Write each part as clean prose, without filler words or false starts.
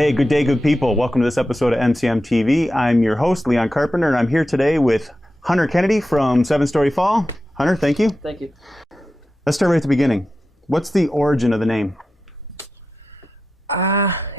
Hey, good day, good people. Welcome to this episode of MCM-TV. I'm your host, Leon Carpenter, and I'm here today with Hunter Kennedy from 7 Story Fall. Hunter, thank you. Thank you. Let's start right at the beginning. What's the origin of the name?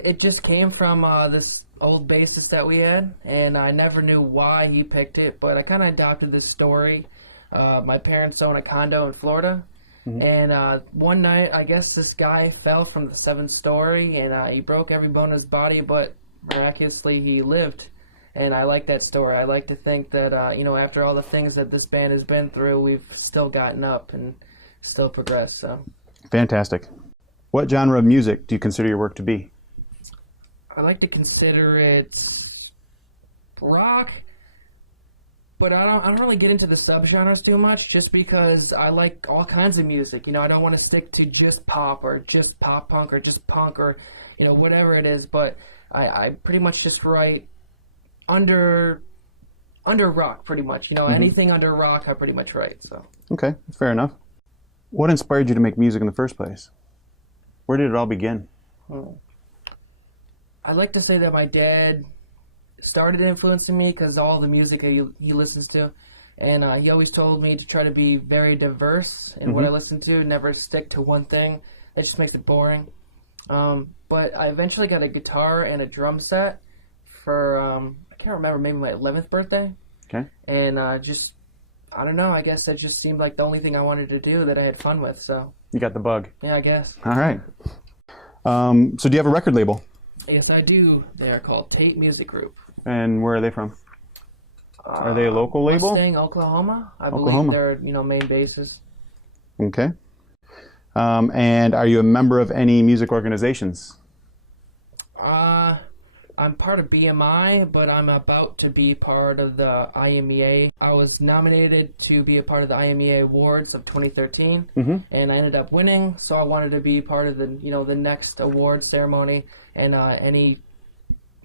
It just came from this old bassist that we had, and I never knew why he picked it, but I kind of adopted this story. My parents own a condo in Florida, and one night, I guess this guy fell from the 7th story, and he broke every bone in his body, but miraculously he lived. And I like that story. I like to think that, you know, after all the things that this band has been through, we've still gotten up and still progressed. So. Fantastic. What genre of music do you consider your work to be? I like to consider it rock, but I don't really get into the subgenres too much, just because I like all kinds of music. You know, I don't want to stick to just pop or just pop punk or just punk or, you know, whatever it is. But I pretty much just write under rock, pretty much. You know, anything under rock, I pretty much write. So. Okay, fair enough. What inspired you to make music in the first place? Where did it all begin? I'd like to say that my dad started influencing me because all the music he listens to, and he always told me to try to be very diverse in what I listen to, never stick to one thing. It just makes it boring. But I eventually got a guitar and a drum set for, I can't remember, maybe my 11th birthday. Okay. And just, I don't know, I guess that just seemed like the only thing I wanted to do that I had fun with, so. You got the bug. Yeah, I guess. All right. So do you have a record label? Yes, I do. They are called Tate Music Group. And where are they from? Are they a local label? Mustang, Oklahoma. I Oklahoma. believe they're, you know, main bases. Okay. And are you a member of any music organizations? I'm part of BMI, but I'm about to be part of the IMEA. I was nominated to be a part of the IMEA Awards of 2013, and I ended up winning. So I wanted to be part of the, you know, the next award ceremony and any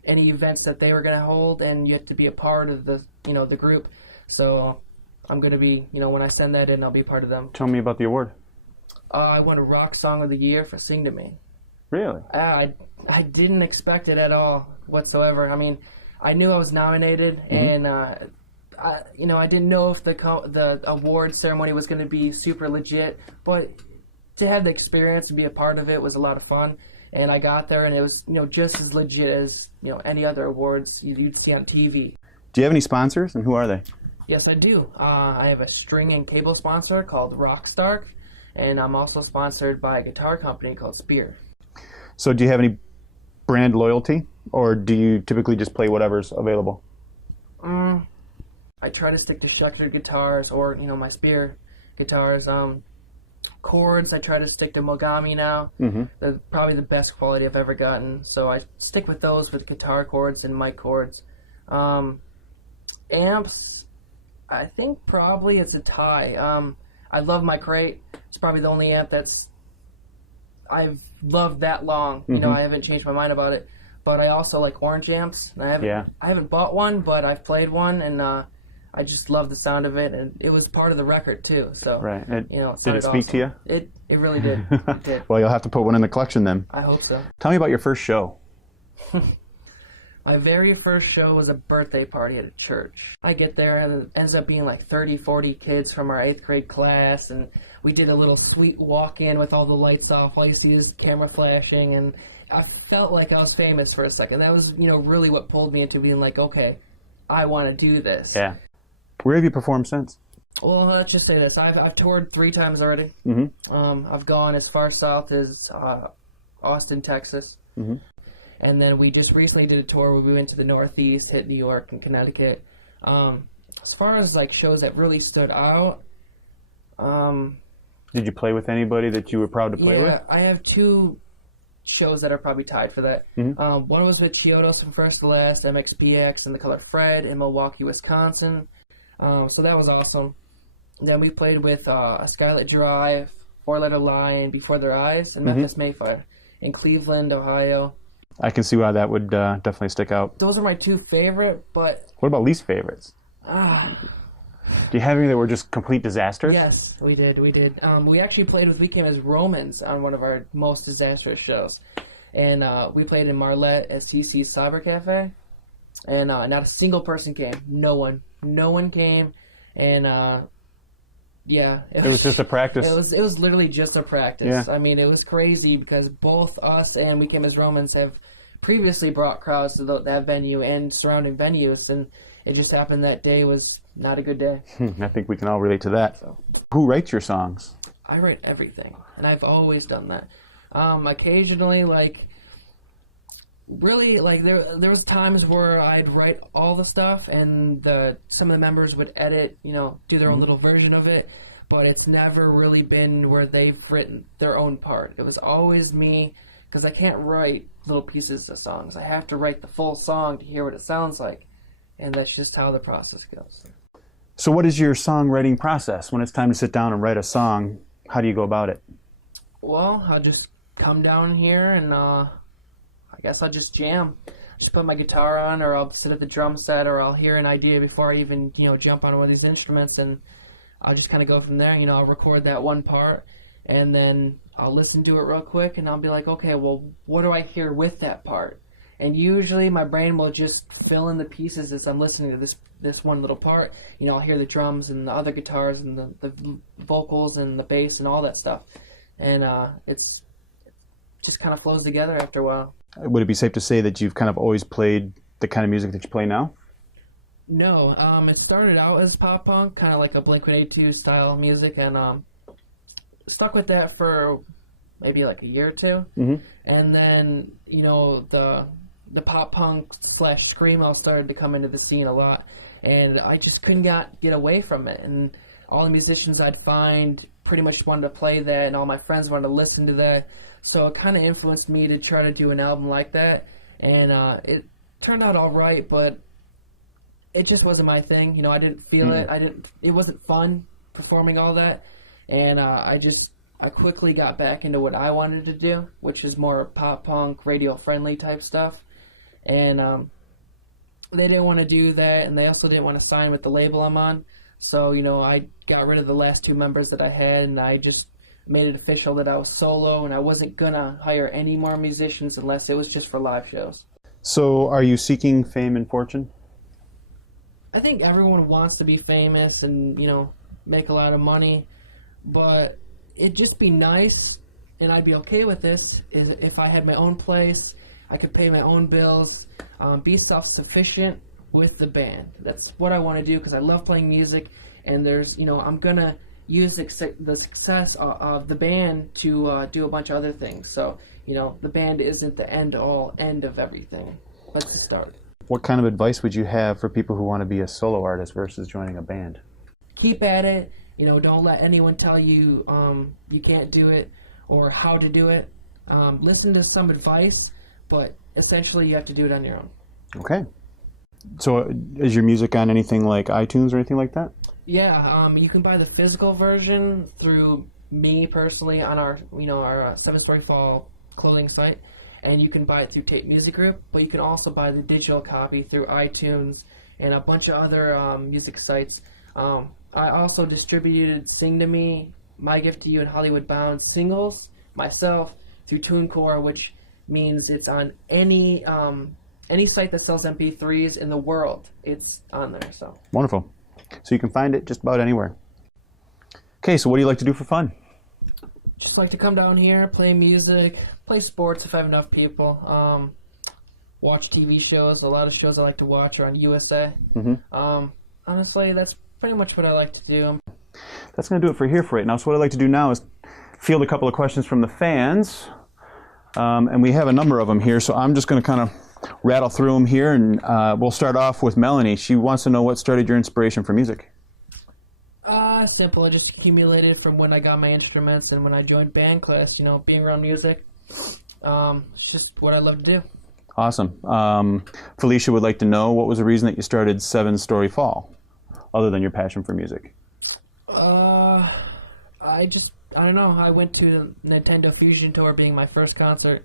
events that they were going to hold, and you have to be a part of the, you know, the group. So I'm going to be, you know, when I send that in, I'll be part of them. Tell me about the award. I won a Rock Song of the Year for Sing to Me. Really? I didn't expect it at all whatsoever. I mean, I knew I was nominated, and you know, I didn't know if the award ceremony was going to be super legit, but to have the experience and be a part of it was a lot of fun. And I got there, and it was, you know, just as legit as, you know, any other awards you'd see on TV. Do you have any sponsors, and who are they? Yes, I do. I have a string and cable sponsor called Rockstar, and I'm also sponsored by a guitar company called Spear. So do you have any brand loyalty, or do you typically just play whatever's available? I try to stick to Schecter guitars or, you know, my Spear guitars. Chords, I try to stick to Mogami now. They're probably the best quality I've ever gotten, so I stick with those with guitar chords and mic chords. Amps, I think probably it's a tie. I love my Crate. It's probably the only amp that's I've loved that long. You know, I haven't changed my mind about it. But I also like orange amps. And I haven't bought one, but I've played one, and I just love the sound of it, and it was part of the record too. So you know, did it speak to you? It really did. It did. Well, you'll have to put one in the collection then. I hope so. Tell me about your first show. My very first show was a birthday party at a church. I get there, and it ends up being like 30, 40 kids from our 8th grade class, and we did a little sweet walk-in with all the lights off. All you see is the camera flashing, and I felt like I was famous for a second. That was, you know, really what pulled me into being like, okay, I want to do this. Yeah. Where have you performed since? Well, let's just say this. I've toured 3 times already. I've gone as far south as Austin, Texas. And then we just recently did a tour where we went to the Northeast, hit New York and Connecticut. As far as like shows that really stood out, did you play with anybody that you were proud to play with? Yeah, I have 2 shows that are probably tied for that. One was with Chiodos from First to Last, MXPX, and The Color Fred in Milwaukee, Wisconsin. So that was awesome. Then we played with A Skylit Drive, Four Letter Lie, and Before Their Eyes, and Memphis Mayfire in Cleveland, Ohio. I can see why that would definitely stick out. Those are my 2 favorite, but... What about least favorites? Do you have any that were just complete disasters? Yes, we did. We actually played with, we came as Romans on one of our most disastrous shows. and we played in Marlette at CC's Cyber Cafe, and not a single person came. No one came, and yeah, it was just a practice. It was literally just a practice. Yeah. I mean, it was crazy because both us and We Came as Romans have previously brought crowds to that venue and surrounding venues, and it just happened that day was not a good day. I think we can all relate to that. So, who writes your songs? I write everything, and I've always done that. Occasionally, really, there was times where I'd write all the stuff, and some of the members would edit, do their own little version of it, but it's never really been where they've written their own part. It was always me, because I can't write little pieces of songs. I have to write the full song to hear what it sounds like, and that's just how the process goes. So what is your songwriting process? When it's time to sit down and write a song, how do you go about it? Well, I'll just come down here and I guess I'll just jam. Just put my guitar on, or I'll sit at the drum set, or I'll hear an idea before I even, jump on one of these instruments, and I'll just kind of go from there. I'll record that one part, and then I'll listen to it real quick, and I'll be like, okay, well, what do I hear with that part? And usually my brain will just fill in the pieces as I'm listening to this one little part. I'll hear the drums and the other guitars and the vocals and the bass and all that stuff. And it just kind of flows together after a while. Would it be safe to say that you've kind of always played the kind of music that you play now? No, it started out as pop punk, kind of like a Blink-182 style music, and stuck with that for maybe like a year or two. Mm-hmm. And then, the pop punk / screamo started to come into the scene a lot, and I just couldn't get away from it. And all the musicians I'd find pretty much wanted to play that, and all my friends wanted to listen to that. So it kind of influenced me to try to do an album like that, and it turned out all right, but it just wasn't my thing. I didn't feel it. It wasn't fun performing all that, and I quickly got back into what I wanted to do, which is more pop punk, radio friendly type stuff. And they didn't want to do that, and they also didn't want to sign with the label I'm on. So, I got rid of the last two members that I had, and I just made it official that I was solo, and I wasn't gonna hire any more musicians unless it was just for live shows. So are you seeking fame and fortune? I think everyone wants to be famous and, make a lot of money, but it'd just be nice, and I'd be okay with this, is if I had my own place, I could pay my own bills, be self-sufficient with the band. That's what I want to do, because I love playing music, and there's, I'm going to use the success of the band to do a bunch of other things. So, the band isn't the end of everything, but it's a start. What kind of advice would you have for people who want to be a solo artist versus joining a band? Keep at it. Don't let anyone tell you you can't do it or how to do it. Listen to some advice, but essentially you have to do it on your own. Okay. So is your music on anything like iTunes or anything like that? Yeah, you can buy the physical version through me personally on our 7-Story Fall clothing site, and you can buy it through Tape Music Group, but you can also buy the digital copy through iTunes and a bunch of other music sites. I also distributed Sing to Me, My Gift to You, and Hollywood Bound singles myself through TuneCore, which means it's on any site that sells MP3s in the world. It's on there. So wonderful. So you can find it just about anywhere. Okay, so what do you like to do for fun? Just like to come down here, play music, play sports if I have enough people, watch TV shows. A lot of shows I like to watch are on USA. Mm-hmm. Honestly, that's pretty much what I like to do. That's going to do it for right now. So what I'd like to do now is field a couple of questions from the fans. And we have a number of them here, so I'm just going to kind of rattle through them here, and we'll start off with Melanie. She wants to know what started your inspiration for music. Simple. I just accumulated from when I got my instruments and when I joined band class, being around music. It's just what I love to do. Awesome. Felicia would like to know, what was the reason that you started 7-Story Fall, other than your passion for music? I don't know. I went to the Nintendo Fusion Tour being my first concert,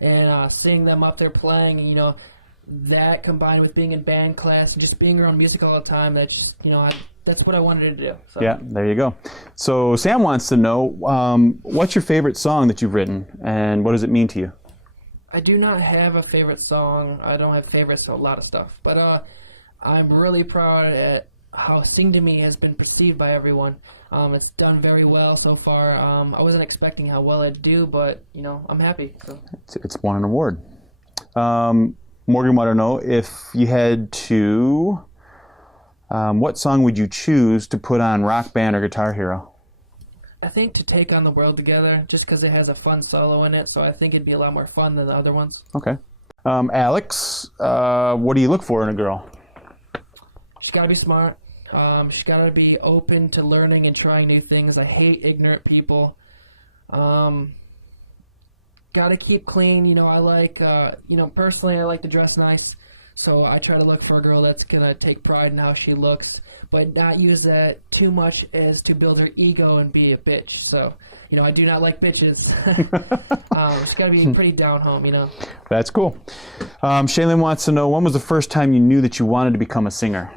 and seeing them up there playing, that combined with being in band class and just being around music all the time, that's just, that's what I wanted to do. So. Yeah, there you go. So Sam wants to know, what's your favorite song that you've written, and what does it mean to you? I do not have a favorite song. I don't have favorites to a lot of stuff. But I'm really proud at how Sing to Me has been perceived by everyone. It's done very well so far. I wasn't expecting how well it'd do, but, you know, I'm happy. So. It's won an award. Morgan wanted to know if you had to, what song would you choose to put on Rock Band or Guitar Hero? I think To Take on the World Together, just because it has a fun solo in it, so I think it'd be a lot more fun than the other ones. Okay. Alex, what do you look for in a girl? She's got to be smart. She's got to be open to learning and trying new things. I hate ignorant people. Got to keep clean. You know, I like, personally I like to dress nice. So I try to look for a girl that's going to take pride in how she looks, but not use that too much as to build her ego and be a bitch. So, you know, I do not like bitches. She's got to be pretty down home, you know. That's cool. Shaylin wants to know, when was the first time you knew that you wanted to become a singer?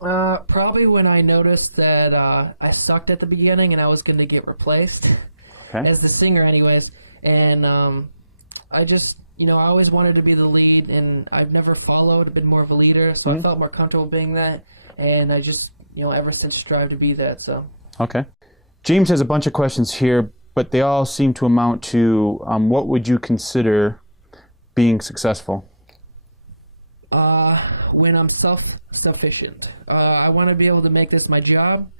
Probably when I noticed that I sucked at the beginning and I was going to get replaced as the singer anyways. And I just... You know, I always wanted to be the lead, and I've never followed, been more of a leader, so I felt more comfortable being that, and I just, you know, ever since strive to be that, so. Okay. James has a bunch of questions here, but they all seem to amount to, what would you consider being successful? When I'm self-sufficient. I want to be able to make this my job.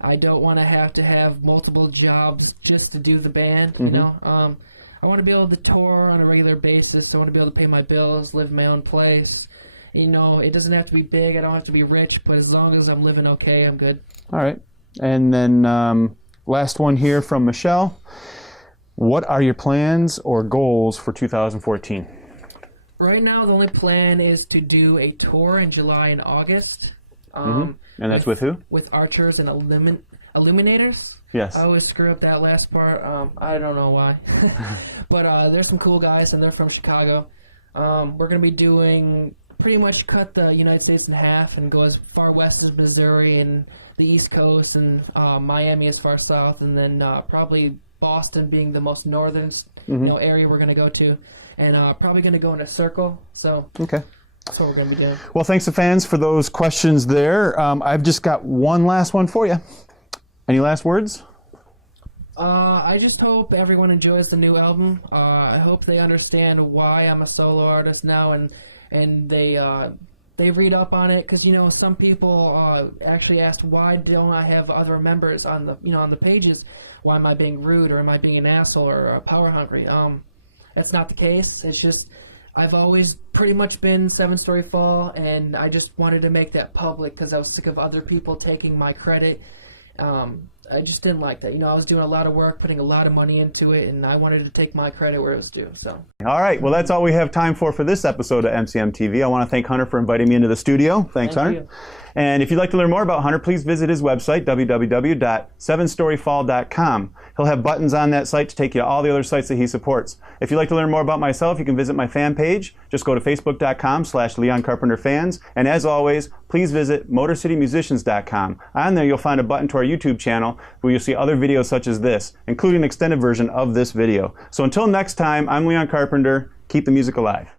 I don't want to have multiple jobs just to do the band, you know. I want to be able to tour on a regular basis. I want to be able to pay my bills, live in my own place. You know, it doesn't have to be big. I don't have to be rich, but as long as I'm living okay, I'm good. All right. And then last one here from Michelle. What are your plans or goals for 2014? Right now, the only plan is to do a tour in July and August. And that's with who? With Archers and Illuminators. Yes. I always screw up that last part. I don't know why. But there's some cool guys, and they're from Chicago. We're going to be doing, pretty much cut the United States in half and go as far west as Missouri and the East Coast, and Miami as far south, and then probably Boston being the most northern area we're going to go to. And probably going to go in a circle. So okay. That's what we're going to be doing. Well, thanks to fans for those questions there. I've just got one last one for you. Any last words? I just hope everyone enjoys the new album. I hope they understand why I'm a solo artist now, and they read up on it, because, you know, some people actually asked, why don't I have other members on the on the pages? Why am I being rude, or am I being an asshole, or power hungry? That's not the case. It's just I've always pretty much been 7 Story Fall, and I just wanted to make that public because I was sick of other people taking my credit. I just didn't like that. You know, I was doing a lot of work, putting a lot of money into it, and I wanted to take my credit where it was due. So. All right. Well, that's all we have time for this episode of MCM-TV. I want to thank Hunter for inviting me into the studio. Thanks, Hunter. You. And if you'd like to learn more about Hunter, please visit his website, www.7storyfall.com. He'll have buttons on that site to take you to all the other sites that he supports. If you'd like to learn more about myself, you can visit my fan page. Just go to facebook.com/LeonCarpenterFans. And as always, please visit MotorCityMusicians.com. On there, you'll find a button to our YouTube channel where you'll see other videos such as this, including an extended version of this video. So until next time, I'm Leon Carpenter. Keep the music alive.